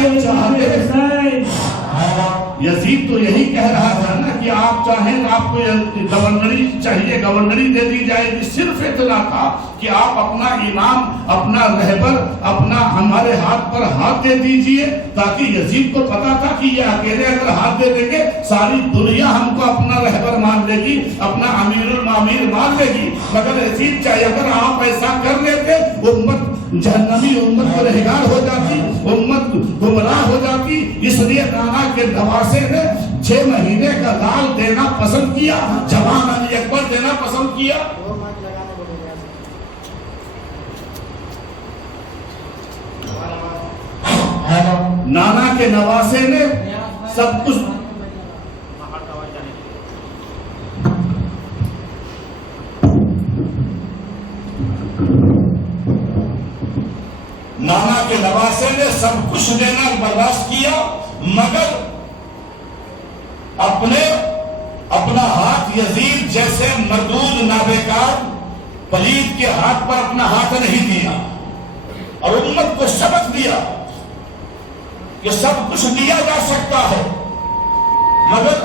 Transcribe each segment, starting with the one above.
اگر چاہتے یزید تو یہی کہہ رہا تھا نا کہ آپ چاہیں تو آپ کو گورنری چاہیے، گورنری دے دی جائے گی. صرف اتنا تھا کہ آپ اپنا امام، اپنا رہبر، اپنا ہمارے ہاتھ پر ہاتھ دے دیجئے، تاکہ یزید کو پتا تھا کہ یہ اکیلے اگر ہاتھ دے دیں گے ساری دنیا ہم کو اپنا رہبر مان لے گی، اپنا امیر المامیر مان لے گی. مگر یزید چاہیے اگر آپ ایسا کر لیتے امت جہنمی، امت گنہگار ہو جاتی، امت گمراہ ہو جاتی. اس لیے نانا کے نواسے نے 6 مہینے کا لال دینا پسند کیا، جوان علی اکبر دینا پسند کیا. نانا کے نواسے نے سب کچھ نانا کے نواسے نے سب کچھ دینا برداشت کیا، مگر اپنا ہاتھ یزید جیسے مردود نابیکار پلید کے ہاتھ پر اپنا ہاتھ نہیں دیا، اور امت کو سبق دیا کہ سب کچھ دیا جا سکتا ہے مگر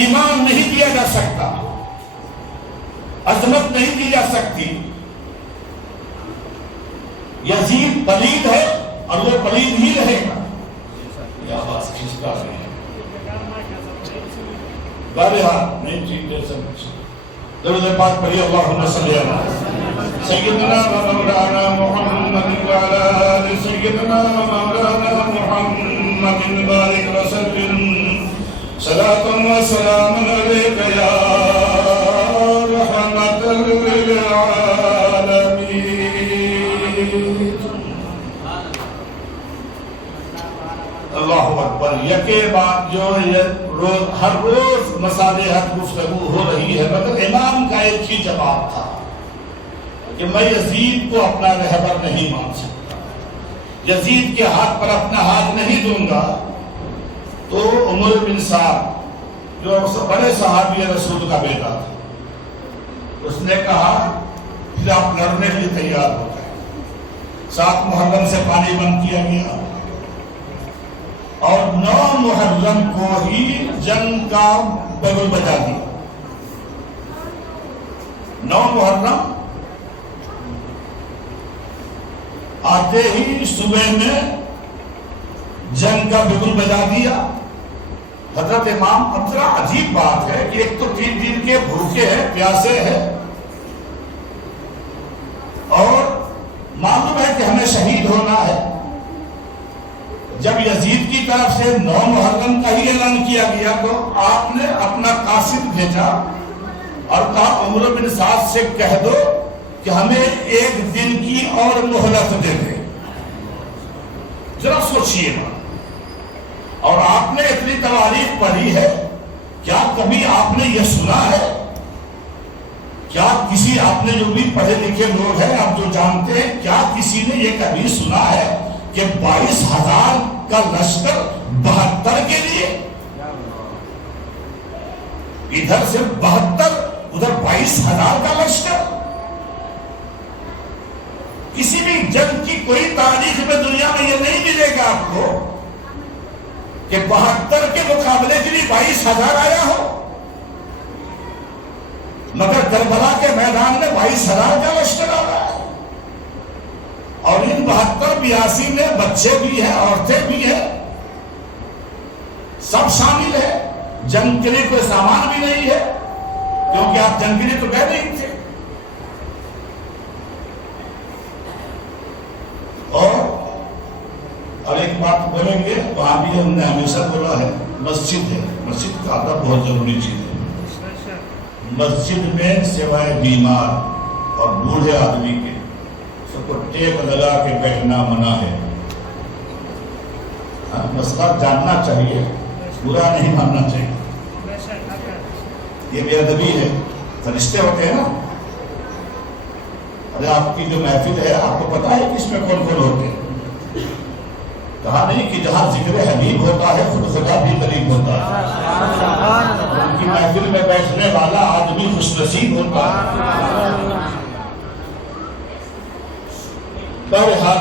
ایمان نہیں دیا جا سکتا، عظمت نہیں دی جا سکتی. یزید پلید ہے اور وہ پلید ہی رہے گا. یہ آواز کس کا ہے؟ بہرحال نہیں چیزیں سب درود پاک پڑھی. اللہم صلی علی سیدنا و مولانا محمد وعلی آل سیدنا و مولانا محمد بارک وسلم. صلاۃ و سلام علیک یا رحمت للعالمین. اللہ اکبر. یکے بعد جو ہر روز مصالحت گفتگو ہو رہی ہے، مگر امام کا ایک ہی جواب تھا کہ میں یزید کو اپنا رہبر نہیں مان سکتا، یزید کے ہاتھ پر اپنا ہاتھ نہیں دوں گا. تو عمر بن سعد جو بڑے صحابی رسول کا بیٹا تھا، اس نے کہا کہ آپ لڑنے کے لیے تیار ہو جائیں. 7 محرم سے پانی بند کیا گیا اور 9 محرم کو ہی جنگ کا بگل بجا دیا. 9 محرم آتے ہی صبح میں جنگ کا بگل بجا دیا. حضرت امام اتنا عجیب بات ہے کہ ایک تو 3 دن کے بھوکے ہیں، پیاسے ہیں، اور معلوم ہے کہ ہمیں شہید ہونا ہے. جب یزید کی طرف سے 9 محرم کا ہی اعلان کیا گیا تو آپ نے اپنا قاصد بھیجا اور کہا عمر بن سعد سے کہہ دو کہ ہمیں 1 دن کی اور مہلت دے دے. ذرا سوچئے نا. اور آپ نے اتنی تواریخ پڑھی ہے، کیا کبھی آپ نے یہ سنا ہے؟ کیا کسی آپ نے جو بھی پڑھے لکھے لوگ ہیں، آپ جو جانتے ہیں، کیا کسی نے یہ کبھی سنا ہے کہ 22,000 کا لشکر 72 کے لیے، ادھر سے 72 ادھر 22,000 کا لشکر؟ کسی بھی جنگ کی کوئی تاریخ میں دنیا میں یہ نہیں ملے گا آپ کو کہ 72 کے مقابلے کے لیے 22,000 آیا ہو. مگر کربلا کے میدان میں 22,000 کا لشکر آ رہا ہے، اور ان 72-82 میں بچے بھی ہیں، عورتیں بھی ہیں، سب شامل ہیں. جنگ کے لیے کوئی سامان بھی نہیں ہے، کیونکہ آپ جنگ کے لیے تو گئے نہیں تھے. اور ایک بات بولیں گے، وہاں بھی ہم نے ہمیشہ بولا ہے، مسجد ہے، مسجد کا ادب بہت ضروری چیز ہے. مسجد میں سوائے بیمار اور بوڑھے آدمی کے سب کو ٹیپ لگا کے بیٹھنا منع ہے. مسئلہ جاننا چاہیے، برا نہیں ماننا چاہیے. یہ بے ادبی ہے. فرشتے ہوتے ہیں نا، ارے آپ کی جو محفل ہے آپ کو پتا ہے کہ اس میں کون کون ہوتے ہیں؟ کہا نہیں کہ جہاں ذکر حبیب ہوتا ہے خود خدا بھی قریب ہوتا ہے. ان کی محفل میں بیٹھنے والا آدمی خوش نصیب ہوتا ہے. بہرحال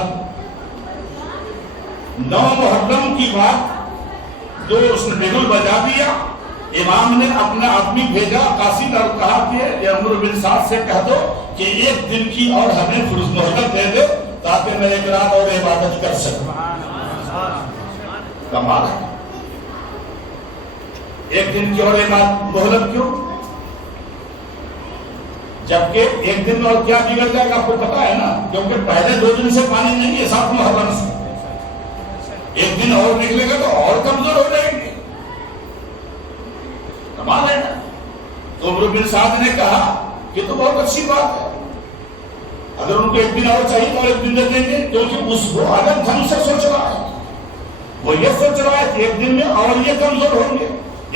9 محرم کی بات جو اس نے بگل بجا دیا، امام نے اپنا آدمی بھیجا قاصد اور کہا کہ عمرو بن سعد سے کہہ دو کہ 1 دن کی اور ہمیں فرصت مہلت دے دے تاکہ میں 1 رات اور عبادت کر سکوں۔ کمال ہے، 1 دن کی اور مہلت کیوں؟ جبکہ 1 دن اور کیا بگڑ جائے گا آپ کو پتا ہے نا، کیونکہ پہلے 2 دن سے پانی نہیں ہے 7 محرم سے، 1 دن اور نکلے گا تو اور کمزور ہو جائیں گے۔ کمال ہے نا۔ تو عمرو بن سعد نے کہا کہ تو بہت اچھی بات ہے، اگر ان کو 1 دن اور چاہیے تو 1 دن دے دیں گے، کیونکہ اس کو الگ ڈھنگ سے سوچ رہا ہے، وہ یہ سوچ رہا ہے کہ 1 دن میں اور یہ کمزور ہوں گے،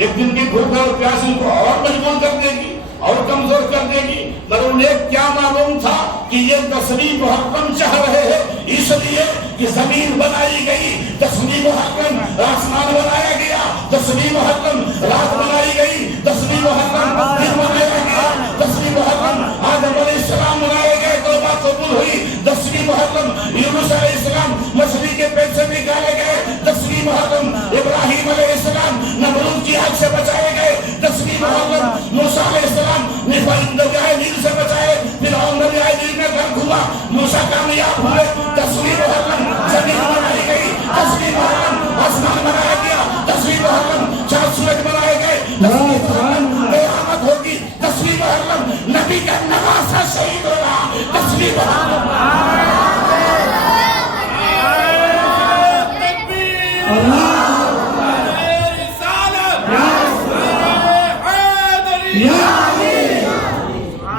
1 دن کی بھوک اور پیاس ان کو اور مجبور کر دے گی اور کمزور کر دے گی، مگر انہیں کیا معلوم تھا کہ یہ 10ویں محرم چاہ رہے ہیں، اس لیے کہ زمین بنائی گئی 10ویں محرم، آسمان بنایا گیا 10ویں محرم، رات بنائی گئی 10ویں محرم، دن بنایا گیا 10ویں محرم، آدم علیہ السلام بنائے گئے، توبہ قبول ہوئی 10ویں محرم، یونس علیہ السلام مچھلی کے پیٹ سے نکالے گئے 10ویں محرم، ابراہیم علیہ السلام نمرود کی آگ سے بچائے گئے 10ویں محرم، موسیٰ علیہ السلام دریائے نیل سے بچائے، فرعون دریائے نیل میں غرق ہوا، موسیٰ کامیاب ہوئے 10ویں محرم، زمین بنائی گئی 10ویں محرم، آسمان بنایا گیا 10ویں محرم، 4 سورج بنائے گئے 10ویں محرم، قیامت ہوگی 10ویں محرم، نبی کا نواسہ شہید ہوگا 10ویں محرم۔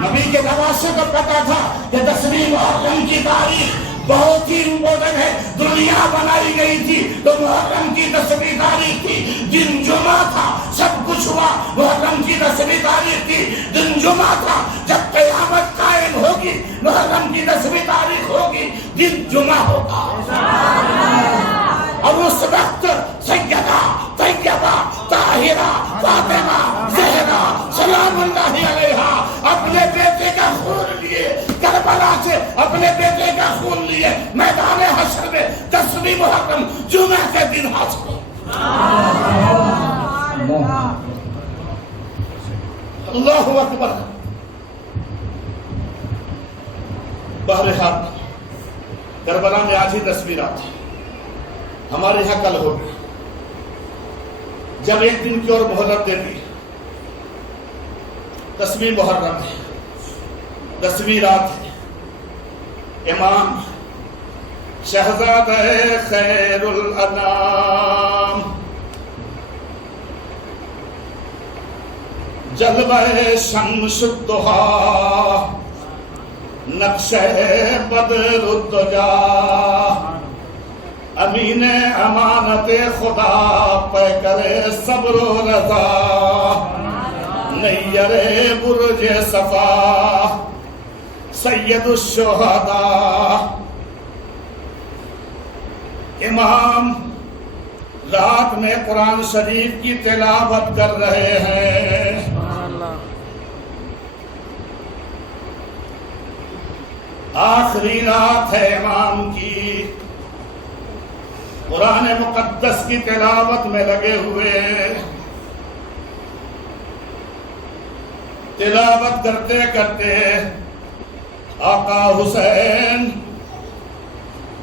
نبی کے نواسے کو پتا تھا کہ 10ویں محرم کی تاریخ بہت ہی امپورٹنٹ ہے، دنیا بنائی گئی تھی تو محرم کی 10ویں تاریخ تھی، دن جمعہ تھا، سب کچھ ہوا محرم کی 10ویں تاریخ تھی، دن جمعہ تھا، جب قیامت قائم ہوگی محرم کی 10ویں تاریخ ہوگی، دن جمعہ ہوگا، اور اس وقت سیدہ طیبہ طاہرہ فاطمہ زہرا سلام اللہ علیہا اپنے بیٹے کا خون لیے کربلا سے، اپنے بیٹے کا خون لیے میدان حشر میں 10ویں محرم جمعہ کے دن حاضر ہوئے۔ اللہ اکبر۔ بہرحال کربلا میں آج ہی 10ویں رات ہے، ہمارے یہاں کل ہوگی، جب 1 دن کی اور مہلت دے دی، 10ویں محرم ہے، 10ویں رات ہے، امام شہزادہ خیر الانام جلوہ شمس الضحیٰ نقشہ بدر الدجا امین امانت خدا پہ کرے صبر و رضا نیر برج صفا سید الشہداء۔ امام رات میں قرآن شریف کی تلاوت کر رہے ہیں، آخری رات ہے امام کی، قرآن مقدس کی تلاوت میں لگے ہوئے، تلاوت کرتے کرتے آقا حسین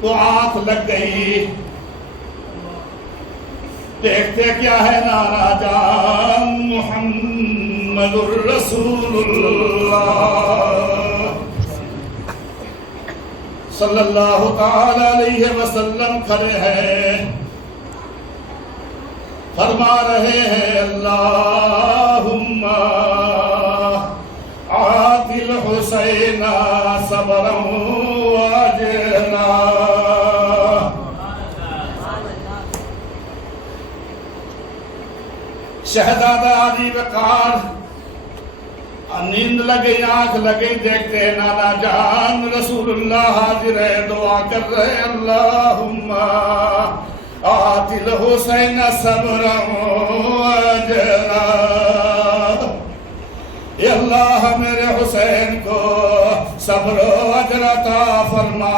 کو آنکھ لگ گئی، دیکھتے کیا ہے نعرہ جان محمد الرسول اللہ صلی اللہ تعالی علیہ وسلم کھڑے ہیں، فرما رہے ہیں اللہم آتی الحسین صبرا واجلا۔ شہزادہ علی وقار نیند لگئی، آنکھ لگئی، دیکھتے نانا جان رسول اللہ حاضر ہے، دعا کر رہے اللہم آتی الحسین صبرا واجلا، اے اللہ میرے حسین کو صبر و اجر عطا فرما۔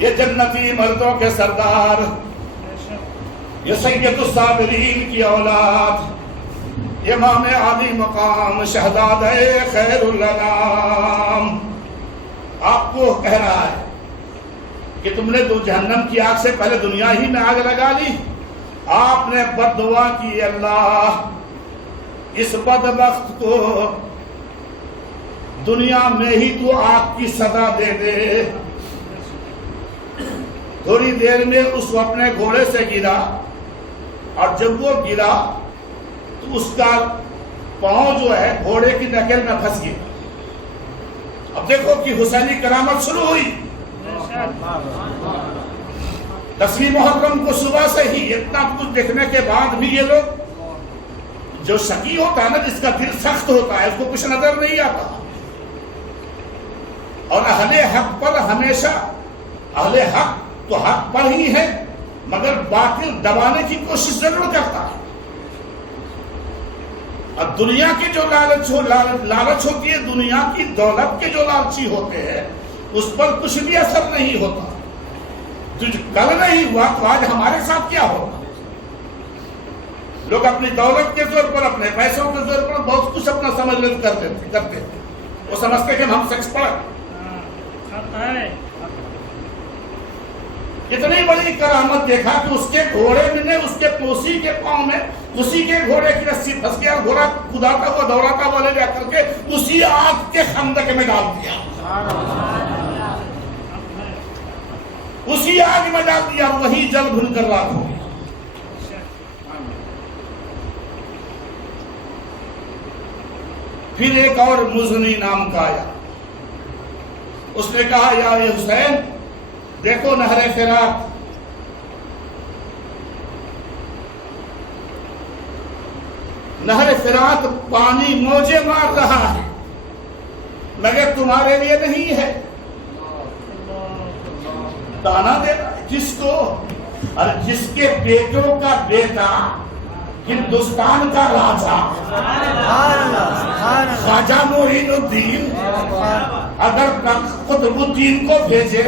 یہ جنتی مردوں کے سردار، یہ سید الصابرین کی اولاد، یہ امام عالی مقام شہزادہ خیر الانام آپ کو کہہ رہا ہے کہ تم نے تو جہنم کی آگ سے پہلے دنیا ہی میں آگ لگا لی. آپ نے بد دعا کی، اللہ اس بدبخت کو دنیا میں ہی تو آگ کی سزا دے دے. تھوڑی دیر میں اس اپنے گھوڑے سے گرا، اور جب وہ گرا تو اس کا پاؤں جو ہے گھوڑے کی نکل میں پھنس گیا. اب دیکھو کہ حسینی کرامت شروع ہوئی. 10 محرم کو صبح سے ہی اتنا کچھ دیکھنے کے بعد بھی یہ لوگ، جو شکی ہوتا ہے نا، جس کا دل سخت ہوتا ہے، اس کو کچھ نظر نہیں آتا. اور اہل حق پر ہمیشہ، اہل حق تو حق پر ہی ہے مگر باطل دبانے کی کوشش ضرور کرتا ہے. اب دنیا کی جو لالچ ہوتی ہے، دنیا کی دولت کے جو لالچی ہوتے ہیں، اس پر کچھ بھی اثر نہیں ہوتا. جو کل نہیں ہوا تو آج ہمارے ساتھ کیا ہوگا. لوگ اپنی دولت کے زور پر، اپنے پیسوں کے زور پر بہت کچھ اپنا سمجھ کرتے. وہ سمجھتے کہ ہم سیکس پر اتنی بڑی کرامت دیکھا کہ اس کے گھوڑے میں نے، اس کے پوسی کے پاؤں میں اسی کے گھوڑے کی رسی پھنس گیا. گھوڑا کداتا ہوا دوڑاتا ہوا لے جا کر کے اسی آگ کے خندق میں ڈال دیا. اسی آگ میں ڈال دیا، وہی جل بھن کر راکھ ہو گیا. پھر ایک اور مزنی نام کا آیا. اس نے کہا یا حسین دیکھو نہر فرات، نہر فرات پانی موجے مار رہا ہے مگر تمہارے لیے نہیں ہے. تانا دے جس کو، اور جس کے بیٹوں کا بیٹا ہندوستان کا راجا خواجہ معین الدین اگر قطب الدین کو بھیجے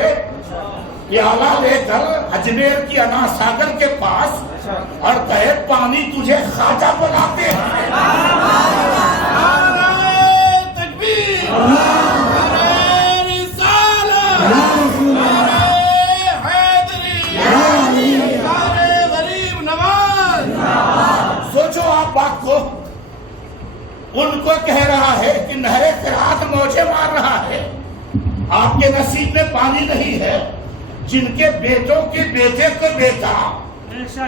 پیالہ لے کر اجمیر کی انا ساگر کے پاس اور کہے پانی تجھے خواجہ بلاتے ہیں، بات کو ان کو کہہ رہا ہے کہ نہر فرات موجے مار رہا ہے، آپ کے نصیب میں پانی نہیں ہے. جن کے بیٹوں کے بیٹے کو بیٹا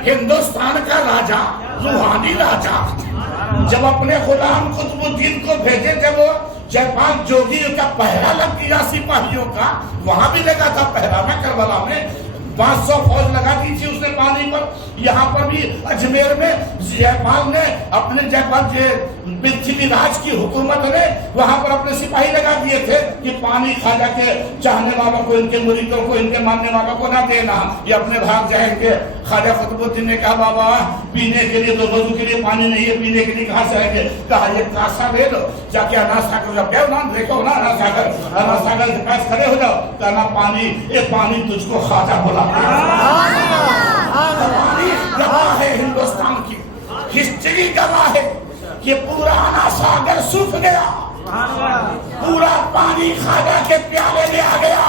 ہندوستان کا راجا، روحانی راجا، جب اپنے غلام قطب الدین کو بھیجے، جب وہ جے پال جوگی کا پہرا لگ گیا سپاہیوں کا، وہاں بھی لگا تھا پہرا میں، کربلا میں 500 فوج لگا دی تھی اس نے پانی پر. یہاں پر بھی اجمیر میں جے پال نے اپنے پرتھوی راج کی حکومت نے وہاں پر اپنے سپاہی لگا دیے تھے کہ پانی خواجہ کے چاہنے والوں کو، ان کے مریدوں کو، ان کے ماننے والوں کو نہ دینا، یہ اپنے بھاگ جائیں گے. خواجہ قطب الدین نے کہا بابا پینے کے لیے تو وضو کے لیے پانی نہیں ہے، پینے کے لیے کہاں سے آئیں گے؟ کہا یہ کاسا لے لو، جا کے انا ساگر جب گئے نا، دیکھو نا انا ساگر کے پاس کھڑے ہو جاؤ، کہنا پانی، یہ پانی تجھ کو خواجہ بلا. پانی گواہ ہے ہندوستان کی، ہسٹری گواہ ہے کہ پورا انا ساگر سوکھ گیا، پورا پانی خواجہ کے پیالے میں آ گیا.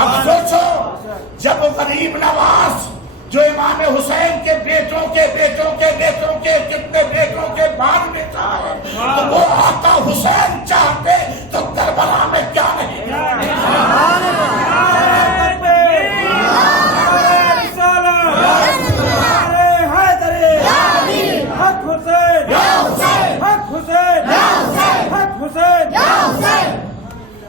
اب سوچو جب غریب نواز جو امام حسین کے بیٹوں کے بیٹوں کے بیٹوں کے کتنے بیٹوں کے بعد میں تھا ہے، تو وہ آقا حسین چاہتے تو کربلا میں کیا نہیں.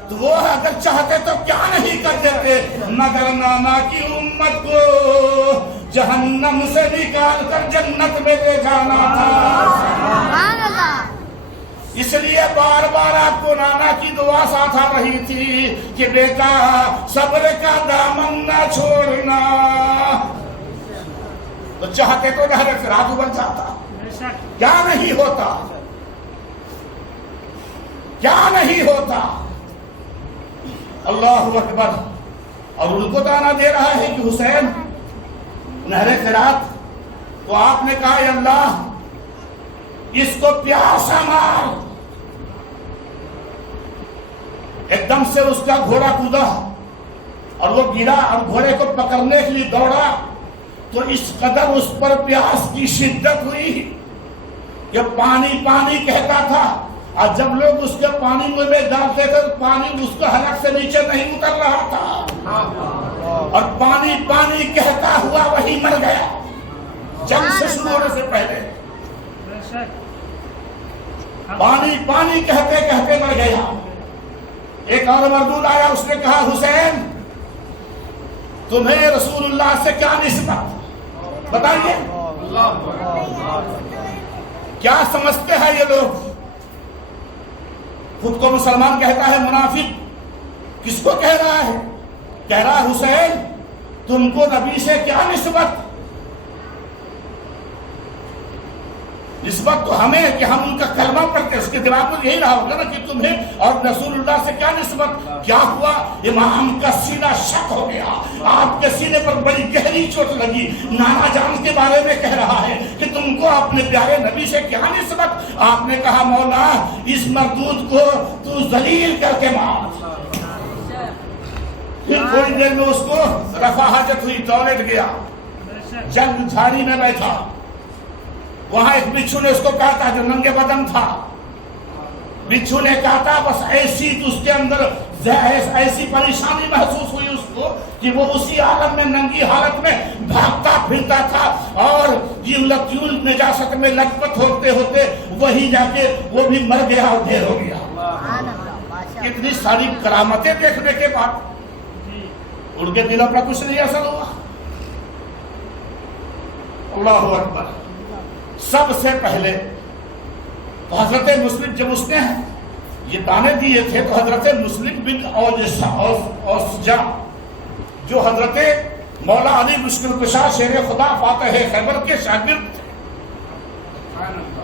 تو وہ اگر چاہتے تو کیا نہیں کر دیتے، مگر نانا کی امت کو جہنم سے نکال کر جنت میں لے جانا تھا. اس لیے بار بار آپ کو نانا کی دعا ساتھ آ رہی تھی کہ بیٹا صبر کا دامن نہ چھوڑنا. تو چاہتے تو نہر فرات بن جاتا، کیا نہیں ہوتا، کیا نہیں ہوتا. اللہ اکبر. اور ان کو تانا دے رہا ہے کہ حسین نہر فرات. تو آپ نے کہا اے اللہ اس کو پیاسا مار. ایک دم سے اس کا گھوڑا کودا اور وہ گرا اور گھوڑے کو پکڑنے کے لیے دوڑا تو اس قدر اس پر پیاس کی شدت ہوئی کہ پانی پانی کہتا تھا. اور جب لوگ اس کے پانی میں ڈالتے تھے تو پانی اس کے حلق سے نیچے نہیں اتر رہا تھا اور پانی پانی کہتا ہوا وہی مر گیا جنگ سے شروع ہونے سے پہلے. پانی پانی کہتے کہتے مر گیا. ایک اور مردود آیا, اس نے کہا حسین تمہیں رسول اللہ سے کیا نسبت بتائیے, کیا سمجھتے ہیں یہ لوگ؟ خود کو مسلمان کہتا ہے منافق. کس کو کہہ رہا ہے؟ کہہ رہا ہے حسین تم کو نبی سے کیا نسبت؟ نسبت تو ہمیں کہ ہم ان کا کلمہ پڑھتے, اس کے دماغ میں یہی رہا ہوگا نا کہ تمہیں اور رسول اللہ سے کیا نسبت. کیا ہوا؟ امام کا سینہ شک ہو گیا, آپ کے سینے پر بڑی گہری چوٹ لگی. نانا جان کے بارے میں کہہ رہا ہے کہ تم کو اپنے پیارے نبی سے کیا نسبت. آپ نے کہا مولا اس مردود کو تو ذلیل کر کے مار. پھر تھوڑی دیر میں اس کو رفع حاجت ہوئی, ٹوائلٹ گیا, جنگ جھاڑی میں بیٹھا. وہاں ایک بچھو نے اس کو کاٹا جو ننگے بدن تھا. بچھو نے کاٹا, بس ایسی اس کے اندر ایسی پریشانی محسوس ہوئی اس کو کہ وہ اسی عالم میں ننگی حالت میں بھاگتا پھرتا تھا اور یہ نجاست میں لت پت ہوتے ہوتے وہی جا کے وہ بھی مر گیا اور ڈھیر ہو گیا. اتنی ساری کرامتیں دیکھنے کے بعد ان کے دلوں پر کچھ نہیں اثر ہوا. اللہ اکبر. سب سے پہلے تو حضرت مسلم جب اس نے یہ دانے دیے تھے تو حضرت مسلم بن اوسجا جو حضرت مولا علی مشکل کشا شیر خدا فاتح خیبر کے شاگرد تھے.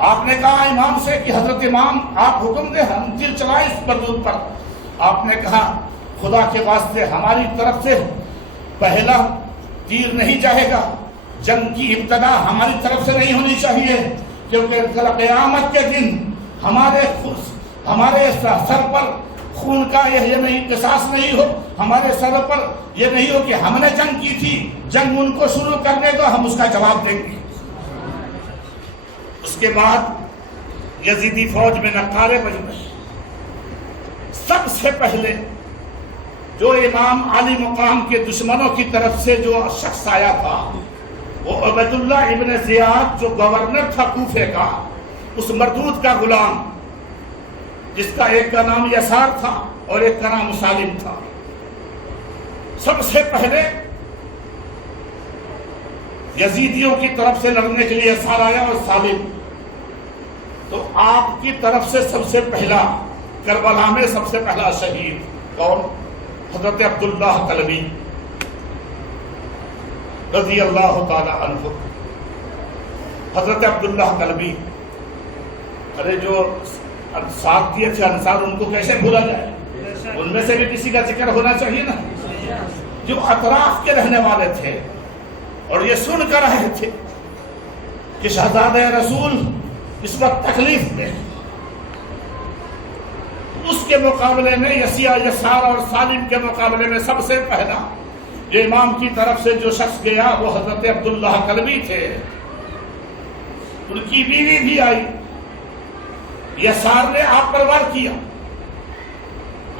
آپ نے کہا امام سے کہ حضرت امام آپ حکم دیں ہم تیر چلائیں اس مردود پر. آپ نے کہا خدا کے واسطے ہماری طرف سے پہلا تیر نہیں جائے گا, جنگ کی ابتدا ہماری طرف سے نہیں ہونی چاہیے کیونکہ قیامت کے دن ہمارے سر پر خون کا یہ نہیں قصاص نہیں ہو, ہمارے سر پر یہ نہیں ہو کہ ہم نے جنگ کی تھی, جنگ ان کو شروع کرنے دو ہم اس کا جواب دیں گے. اس کے بعد یزیدی فوج میں نقارے بج گئے. سب سے پہلے جو امام علی مقام کے دشمنوں کی طرف سے جو شخص آیا تھا وہ عبید اللہ ابن زیاد جو گورنر تھا کوفے کا, اس مردود کا غلام جس کا ایک کا نام یسار تھا اور ایک کا نام سالم تھا. سب سے پہلے یزیدیوں کی طرف سے لڑنے کے لیے یسار آیا اور سالم. تو آپ کی طرف سے سب سے پہلا کربلا میں سب سے پہلا شہید کون؟ حضرت عبداللہ کلبی رضی اللہ تعالی عنہ. حضرت عبداللہ کلبی, ارے جو ساتھ دیے تھے انصار ان کو کیسے بھولا جائے, ان میں سے بھی کسی کا ذکر ہونا چاہیے نا. جو اطراف کے رہنے والے تھے اور یہ سن کر رہے تھے کہ شہزادہ رسول اس وقت تکلیف میں, اس کے مقابلے میں یسار اور سالم کے مقابلے میں سب سے پہلا جو امام کی طرف سے جو شخص گیا وہ حضرت عبداللہ کلبی تھے. ان کی بیوی بھی آئی. یسار نے آپ پر وار کیا,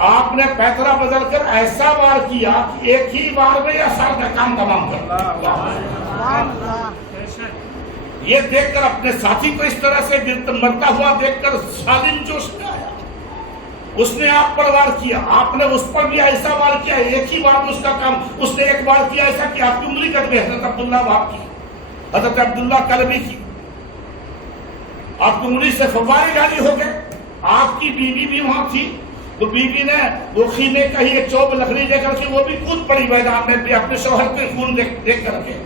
آپ نے پیترا بدل کر ایسا وار کیا کہ ایک ہی وار میں یسار کا کام تمام کر. یہ دیکھ کر اپنے ساتھی کو اس طرح سے مرتا ہوا دیکھ کر سالم جوش میں آیا. اس نے آپ پر وار کیا, آپ نے اس پر بھی ایسا وار کیا, ایک ہی بار میں اس کا کام. اس نے ایک بار کیا ایسا کہ آپ کی انگلی کٹ گئی. حضرت عبداللہ باپ کی, حضرت عبداللہ کلبی کی, آپ کی انگلی سے فوارے جاری ہو گئے. آپ کی بیوی بھی وہاں تھی, تو بیوی نے وہ خیمے کا ہی ایک چوب لکڑی دے کر کے وہ بھی کود پڑی میدان میں اپنے شوہر کے خون دیکھ کر کے.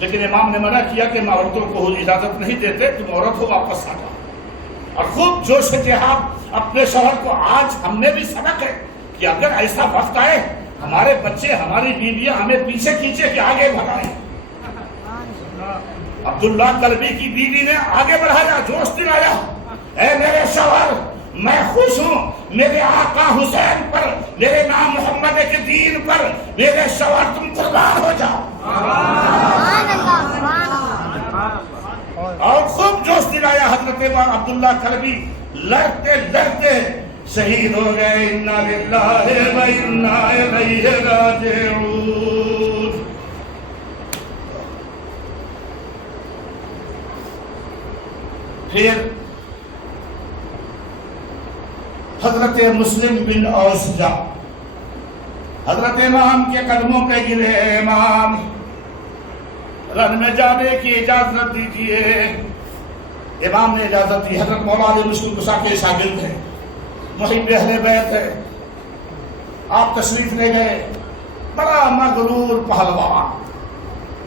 لیکن امام نے منع کیا کہ میں عورتوں کو اجازت نہیں دیتے, تم عورت ہو واپس آ جاؤ. اور خوب جوش جہاد اپنے شوہر کو. آج ہم نے بھی سبق ہے کہ اگر ایسا وقت آئے ہمارے بچے ہماری بیویاں ہمیں پیچھے کھینچے کہ آگے بڑھائیں. عبداللہ کلبی کی بیوی نے آگے بڑھایا, جوش دلایا, اے میرے شوہر میں خوش ہوں میرے آقا حسین پر, میرے نام محمد کے دین پر, میرے شوہر تم قربان ہو جاؤ. اور خوب جوش دلایا. حضرت عبداللہ کلبی لڑتے لڑتے شہید ہو گئے. انا للہ و انا الیہ راجعون. پھر حضرت مسلم بن اوسجا حضرت امام کے قدموں پہ گرے. امام رن میں جانے کی اجازت دیجیے. امام نے اجازت دی. حضرت مولا علی مشکل کشا کے شاگرد ہیں, محب اہل بیت ہے. آپ تشریف لے گئے. بڑا مغرور پہلوان,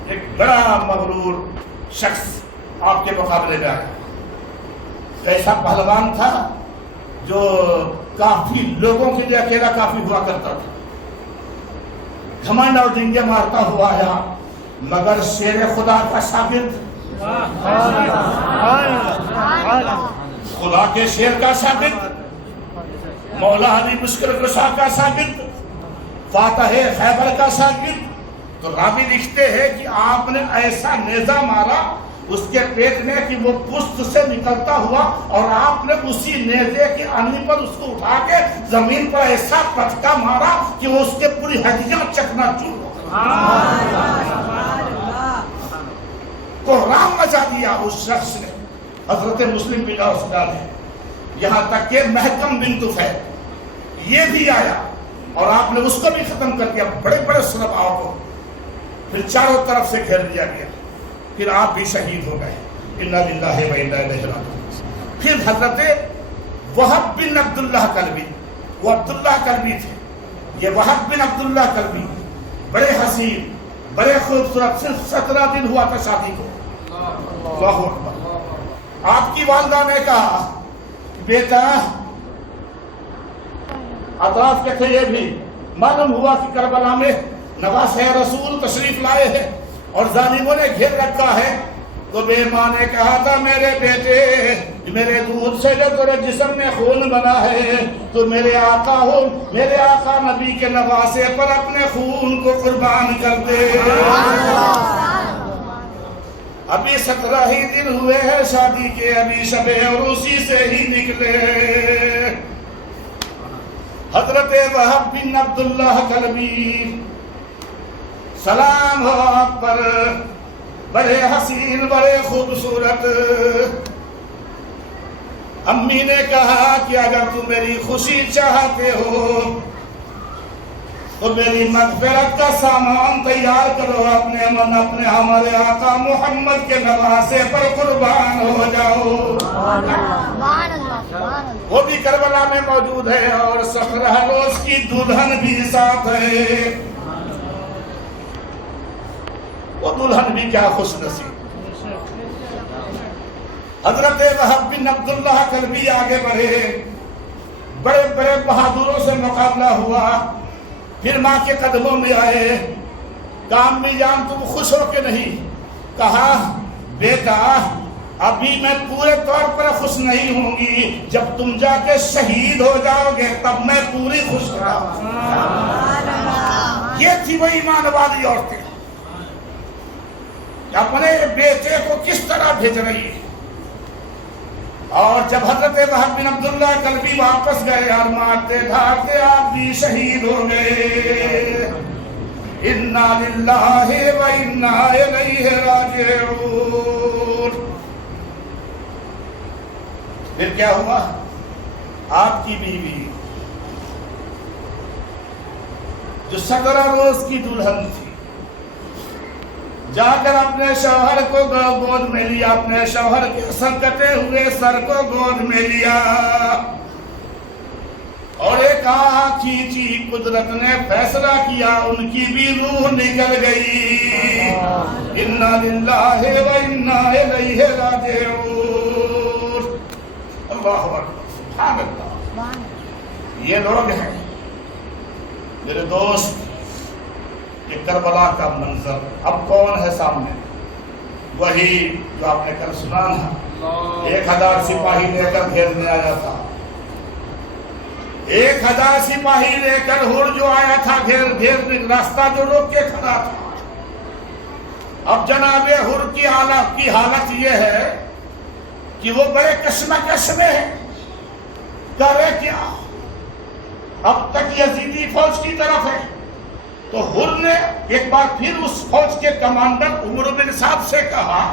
ایک بڑا مغرور شخص آپ کے مقابلے میں آیا. ایسا پہلوان تھا جو کافی لوگوں کے لیے اکیلا کافی ہوا کرتا تھا. گھمنڈ اور ڈنگے مارتا ہوا آیا, مگر شیر خدا کا شاگرد, خدا کے شیر کا شاگرد, مولا علی مشکل کشا کا شاگرد, فاتح خیبر کا شاگرد. تو راوی لکھتے ہیں کہ آپ نے ایسا نیزہ مارا اس کے پیٹ میں کہ وہ پشت سے نکلتا ہوا, اور آپ نے اسی نیزے کی انگلی پر اس کو اٹھا کے زمین پر ایسا پٹکا مارا کہ وہ اس کے پوری ہڈیاں چکنا چور ہو گئی. کوہرام مچا دیا اس شخص نے, حضرت مسلم بن اوسجا نے. یہاں تک کہ محکم بن طفیل یہ بھی آیا اور آپ نے اس کو بھی ختم کر دیا, بڑے بڑے صلباؤں کو. پھر چاروں طرف سے گھیر دیا گیا. پھر آپ بھی شہید ہو گئے. انا للہ و انا الیہ راجعون. پھر حضرت وہب بن عبداللہ کلبی, وہ عبداللہ کلبی تھے, یہ وہب بن عبداللہ کلبی بڑے حسین بڑے خوبصورت. صرف 17 دن ہوا تھا شادی کو. اللہ اکبر. آپ کی والدہ نے کہا بیٹا, اطراف کے تھے یہ بھی, معلوم ہوا کہ کربلا میں نواز رسول تشریف لائے ہیں اور ظالموں نے گھیر رکھا ہے. تو بے ماں نے کہا تھا میرے بیٹے میرے دودھ سے جو تیرے جسم میں خون بنا ہے تو میرے آقا ہو, میرے آقا نبی کے نواسے پر اپنے خون کو قربان کر دے. ابھی 17 ہی دن ہوئے ہیں شادی کے, ابھی شب عروسی سے ہی نکلے. حضرت وہب بن عبداللہ کلبی سلام ہو آپ پر, بڑے حسین بڑے خوبصورت. امی نے کہا کہ اگر تم میری خوشی چاہتے ہو تو میری مغفرت کا سامان تیار کرو, اپنے ہمارے آقا محمد کے نواسے پر قربان ہو جاؤ. وہ بھی کربلا میں موجود ہے اور صخرہ روز کی دلہن بھی ساتھ ہے. وہ دلہن بھی کیا خوش نصیب. حضرت وہب بن عبداللہ کلبی آگے بڑھے, بڑے بڑے بہادروں سے مقابلہ ہوا. پھر ماں کے قدموں میں آئے. کہا امی جان تم خوش ہو کہ نہیں؟ کہا بیٹا ابھی میں پورے طور پر خوش نہیں ہوں گی, جب تم جا کے شہید ہو جاؤ گے تب میں پوری خوش رہوں. یہ تھی وہ ایمان والی عورتیں اپنے بیٹے کو کس طرح بھیج رہی ہے. اور جب حضرت وہب بن عبداللہ کلبی واپس گئے اور مارتے دھاڑتے آپ بھی شہید ہو گئے. انا للہ و انا الیہ راجعون. پھر کیا ہوا؟ آپ کی بیوی جو 17 روز کی دلہن تھی جا کر اپنے شوہر کو گود میں لیا, اپنے شوہر کے سر کٹے ہوئے سر کو گود میں لیا اور ایک آہ کھینچی. قدرت نے فیصلہ کیا, ان کی بھی روح نکل گئی. انا للہ و انا الیہ راجعون. اللہ اکبر, سبحان اللہ. یہ لوگ ہیں میرے دوست کہ کربلا کا منظر اب کون ہے سامنے؟ وہی جو آپ نے کل سنا نا، 1000 سپاہی لے کر گھیرنے آیا تھا، 1000 سپاہی لے کر ہور جو آیا تھا گھیرنے، راستہ جو روک کے کھڑا تھا۔ اب جناب ہور کی حالت یہ ہے کہ وہ بڑے کشمکش میں ہے، کرے کیا؟ اب تک یزیدی فوج کی طرف ہے۔ تو ہر نے ایک بار پھر اس فوج کے کمانڈر عمر بن سعد سے کہا،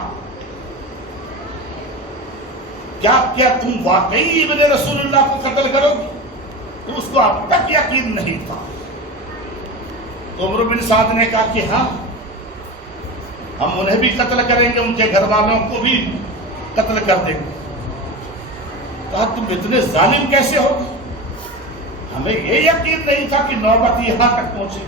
کیا تم واقعی ابن رسول اللہ کو قتل کرو گے؟ تو اس کو اب تک یقین نہیں تھا۔ تو عمر بن سعد نے کہا کہ ہاں، ہم انہیں بھی قتل کریں گے، ان کے گھر والوں کو بھی قتل کر دیں گے۔ کہا تم اتنے ظالم کیسے ہو؟ ہمیں یہ یقین نہیں تھا کہ نوبت یہاں تک پہنچے۔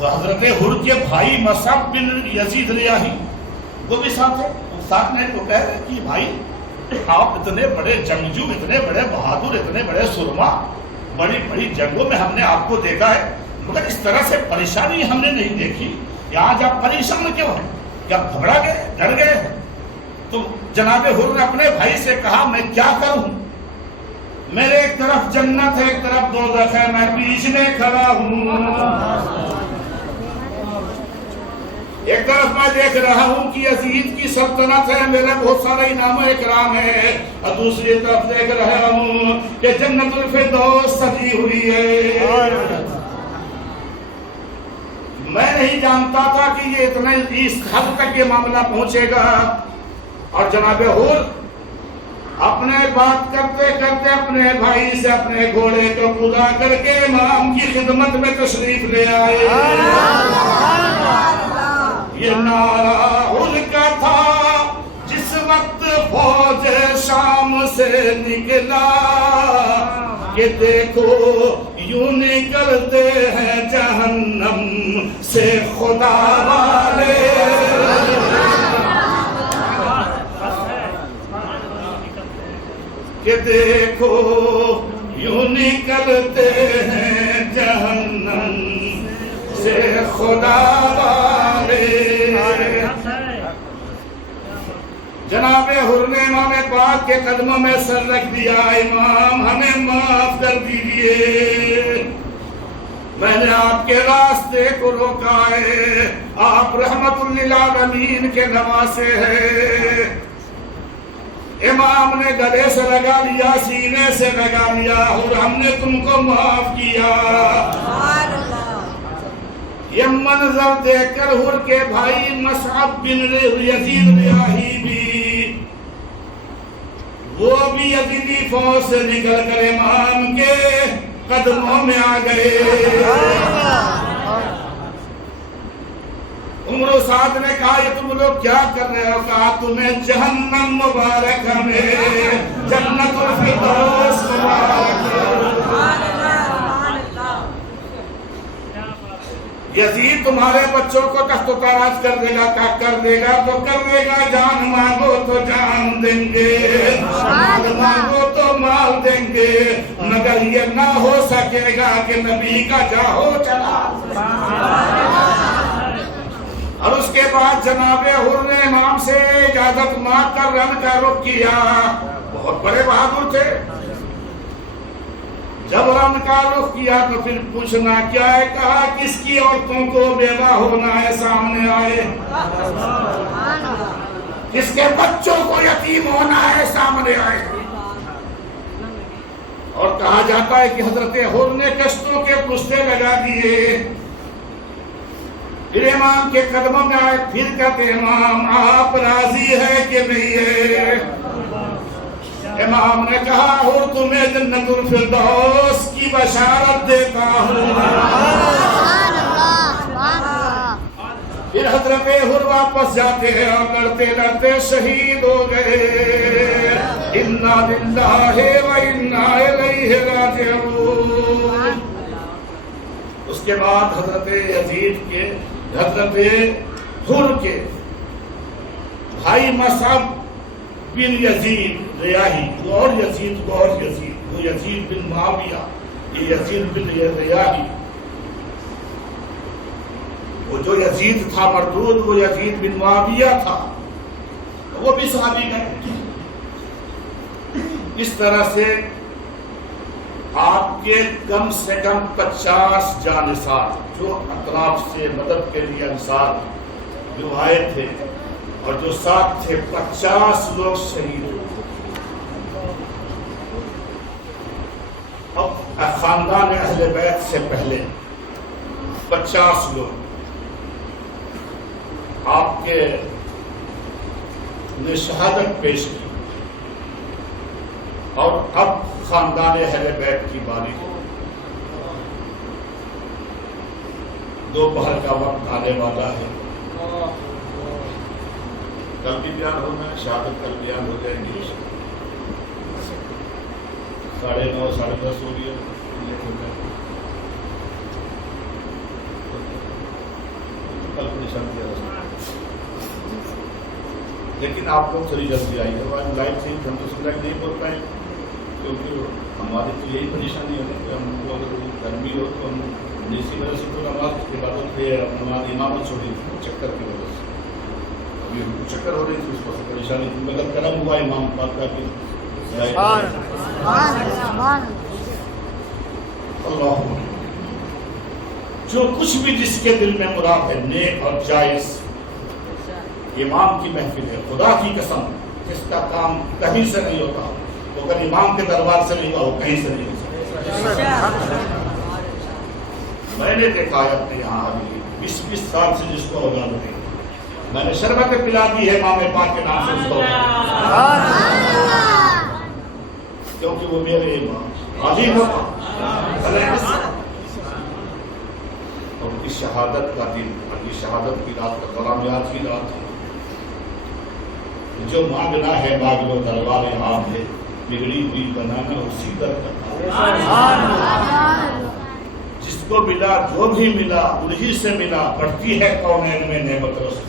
حضرت ہر کے بھائی مصعب بن یزید ریاحی وہ بھی ساتھ ہے، ساتھ میں تو کہہ رہے کہ بھائی آپ اتنے بڑے جنگجو، اتنے بڑے بہادر، اتنے بڑے سرما، بڑی بڑی جنگوں میں ہم نے آپ کو دیکھا ہے، مگر اس طرح سے پریشانی ہم نے نہیں دیکھی کہ آج آپ پریشان کیوں ہیں؟ کیا گھبرا گئے، ڈر گئے؟ تو جناب ہر نے اپنے بھائی سے کہا میں کیا کروں، میرے ایک طرف جنت ہے، ایک طرف دوزخ ہے، میں بیچ میں کھڑا ہوں۔ ایک طرف میں دیکھ رہا ہوں کہ یزید کی سلطنت ہے، میرا بہت سارا انعام و اکرام ہے، اور دوسری طرف دیکھ رہا ہوں کہ جنت الفردوس سجی ہوئی ہے۔ میں نہیں جانتا تھا کہ یہ اتنے اس حد تک یہ معاملہ پہنچے گا۔ اور جناب ہر اپنے بات کرتے کرتے اپنے بھائی سے اپنے گھوڑے کو خدا کر کے امام کی خدمت میں تشریف لے آئے۔ یہ نعرہ ان کا تھا جس وقت فوج شام سے نکلا کہ دیکھو یوں نکلتے ہیں جہنم سے خدا والے، کہ دیکھو یوں نکلتے ہیں جہنم سے خدا والے۔ جناب ہر نے امام پاک کے قدموں میں سر رکھ دیا، امام ہمیں معاف کر دیجئے، میں نے آپ کے راستے کو روکا ہے، آپ رحمت للعالمین کے نواسے ہیں۔ امام نے گلے سے لگا لیا، سینے سے لگا لیا، اور ہم نے تم کو معاف کیا۔ یہ منظر دیکھ کر ہر کے بھائی مصعب بن یزید ریاحی بھی، وہ بھی یزیدی فوج سے نکل کر امام کے قدموں میں آ گئے۔ عمر و سعد نے کہا یہ تم لوگ کیا کر رہے ہو؟ کہا تمہیں جہنم مبارک ہمیں، جنت الفردوس مبارک۔ یزید تمہارے بچوں کو تخت و تاراج کر دے گا، کیا کر دے گا تو کر دے گا، جان مانگو تو جان دیں گے، مال مانگو تو مال دیں گے، مگر یہ نہ ہو سکے گا کہ نبی کا جاہو چلا۔ اور اس کے بعد جناب ہر نے امام سے اجازت مانگ کر رن کا رخ کیا، بہت بڑے بہادر تھے۔ جب رن کا رخ کیا تو پھر پوچھنا کیا ہے، کہا کس کی عورتوں کو بیوہ ہونا ہے سامنے آئے، کس کے بچوں کو یتیم ہونا ہے سامنے آئے۔ اور کہا جاتا ہے کہ حضرت ہر نے کشتوں کے پشتے لگا دیے، پھر امام کے قدموں میں آئے، پھر کہتے امام آپ راضی ہے کہ نہیں ہے؟ امام نے کہا ہر تمہیں جنت الفردوس کی بشارت دیتا ہوں۔ پھر حضرت ہر واپس جاتے ہیں اور لڑتے لڑتے شہید ہو گئے۔ انا للہ و انا الیہ راجعون۔ اس کے بعد حضرت ہر کے بھائی مصعب بن یزید ریاحی، وہ یزید بن معاویہ، یہ یزید بن ریاحی، جو یزید تھا مردود، وہ یزید بن معاویہ تھا، وہ بھی صحابی گئے۔ اس طرح سے آپ کے کم سے کم 50 جانثار جو اطراف سے مدد کے لیے انصار جو آئے تھے اور جو ساتھ تھے، 50 لوگ شہید ہوئے۔ اب خاندان اہل بیت سے پہلے 50 لوگ آپ کے نے شہادت پیش کی، اور اب خاندان اہل بیت کی باری ہے۔ دوپہر کا وقت آنے والا ہے، کل بھی بیان ہونا ہے، شہادت کل بیان ہو جائے گی، 9:30 10:30 ہو گیا، کل پریشان کیا لیکن آپ لوگ تھوڑی جلدی آئیے، لائٹ سے ہم تو سلیکٹ نہیں بول پائیں، کیونکہ ہماری تو یہی پریشانی ہے کہ ہم کو اگر گرمی ہو تو ہم اسی وجہ سے تو نماز کی عبادت پہ نماز امامت چھوڑی تھی چکر کی وجہ سے، ابھی ہم کو چکر ہو رہی تھی، اس کو پریشانی تھی، مگر کرم ہوا امام پاک کا کہ اللہ جو کچھ بھی جس کے دل میں مراد ہے نیک اور جائز، امام کی محفل ہے، خدا کی قسم جس کا کام کہیں سے نہیں ہوتا، تو اگر امام کے دربار سے نہیں ہوا وہ کہیں سے نہیں ہو سکتا۔ میں نے دیکھا ہے اپنے یہاں ابھی 20 سال سے جس کو اولاد نہیں، میں نے شربت پلا دی ہے امام پاک کے نام سے اس کو، کیونکہ وہ میرے امام عظیم ہوتا، اور ان کی شہادت کا دن، ان کی شہادت کی رات کا دوران یاد کی رات ہے۔ جو مانگنا ہے مانگ لو، دربار عام ہے، بگڑی ہوئی بنانا اسی در کا، جس کو ملا جو بھی ملا انہی سے ملا، بڑھتی ہے کونین میں نعمت رسول۔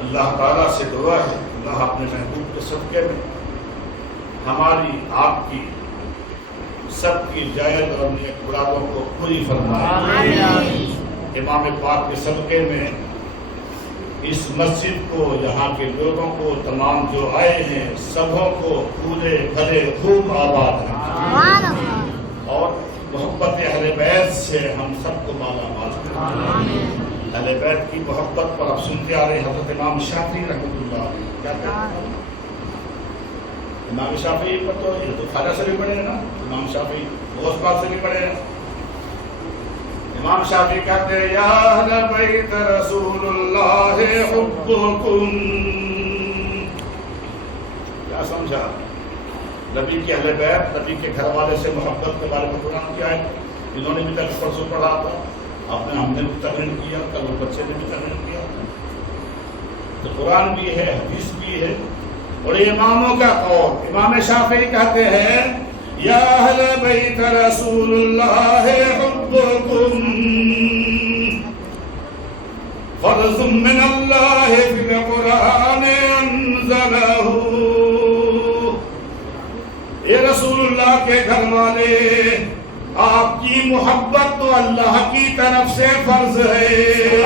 اللہ تعالیٰ سے دعا ہے اللہ اپنے محبوب کے صدقے میں ہماری آپ کی سب کی جائز اور نیک مرادوں کو پوری فرمائے۔ امام پاک کے صدقے میں اس مسجد کو، یہاں کے لوگوں کو، تمام جو آئے ہیں سبوں کو پورے بھلے خوب آباد ہیں، اور محبت اہل بیت سے ہم سب کو مالا مال کریں۔ اہل بیت کی محبت پر اب سنتے آ رہے حضرت امام شافعی رحمۃ اللہ علیہ کیا کہتے ہیں؟ امام شافعی پر تو یہ تو خواجہ سے بھی پڑھے ہیں نا، امام شافعی غوث پاک سے بھی پڑھے ہیں۔ امام شافعی کہتے ہیں یا اہل بیت رسول اللہ حبکم، کیا سمجھا؟ نبی کے اہل بیت، نبی کے گھر والے سے محبت کے بارے میں قرآن کیا ہے، انہوں نے بھی تک پرسوں پڑھا تھا، ہم نے بھی تقریر کیا، کل وہ بچے نے بھی تقریر کیا، تو قرآن بھی ہے، حدیث بھی ہے، اور اماموں کا قول۔ امام شافعی کہتے ہیں یا اہل بیت رسول اللہ حبکم فرض من اللہ فی القرآن انزلہ، اے رسول اللہ کے گھر والے، آپ کی محبت تو اللہ کی طرف سے فرض ہے،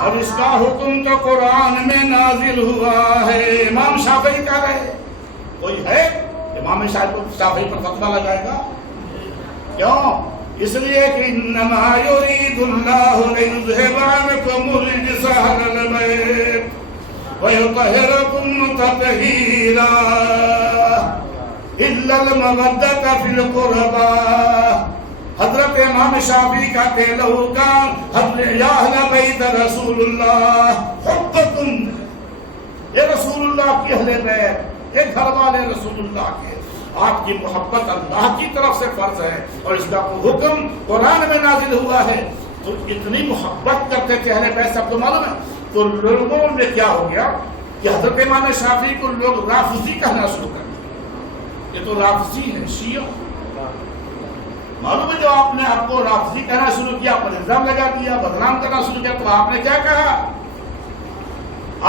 اور اس کا حکم تو قرآن میں نازل ہوا ہے۔ امام شافعی کہہ رہے کوئی ہے امام شافعی پر فتویٰ لگائے گا؟ کیوں؟ اس لیے کہ انما یرید اللہ لیذھب عنکم الرجس اہل البیت ویطہرکم تطہیرا الا المودۃ فی القربى۔ حضرت امام شافعی کہتے ہیں لو کان یا اہل بیت رسول اللہ حبکم، یہ رسول اللہ کی اہل بیت، یہ گھر والے رسول اللہ کے، آپ کی محبت اللہ کی طرف سے فرض ہے، اور اس کا حکم قرآن میں نازل ہوا ہے، تو اتنی محبت کرتے تھے اہل بیت، سب کو معلوم ہے۔ تو لوگوں میں کیا ہو گیا کہ حضرت امام شافعی کو لوگ رافضی کہنا شروع کر دیا، یہ تو رافضی ہے، شیعہ، معلوم ہے۔ جو آپ نے آپ کو رافضی کہنا شروع کیا، پر الزام لگا دیا، بدنام کرنا شروع کیا، تو آپ نے کیا کہا؟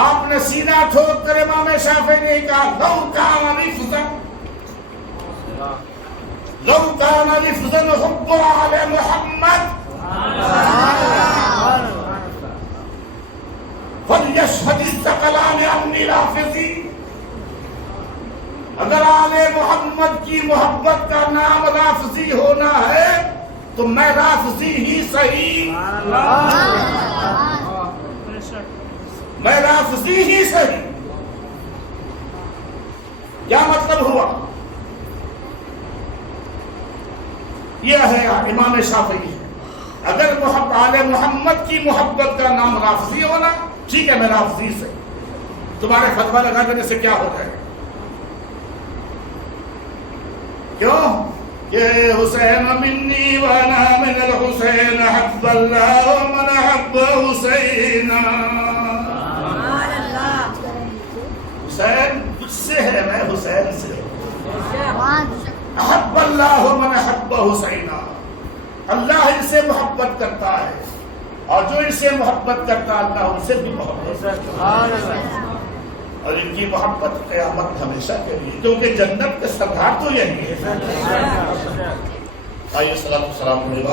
آپ نے سینہ ٹھوک کر امام شافعی نے کہا لو کان رفضا، لو كان لفظا حب آل محمد فليشهد الثقلان عني لافظي. اگر آل محمد کی محبت کا نام رافضی ہونا ہے تو میں رافضی ہی صحیح، میں رافضی ہی صحیح. کیا مطلب ہوا؟ یہ ہے امام شافعی. اگر آل محمد کی محبت کا نام رافضی ہونا، ٹھیک ہے میں رافضی سے. تمہارے فتویٰ لگا دینے سے کیا ہو جائے؟ کیوں کہ حسین منی وانا من الحسین حب اللہ ومن حب حسین. حسین تجھ سے ہے، میں حسین سے. حب اللہ ومن حب حسین، اللہ ان سے محبت کرتا ہے اور جو ان سے محبت کرتا ہے اللہ ان سے بھی محبت کرتا ہے. اور ان کی محبت قیامت ہمیشہ کے لیے، کیونکہ جنت کے سردار تو یہی ہے. آئیے صلاۃ و سلام علیہ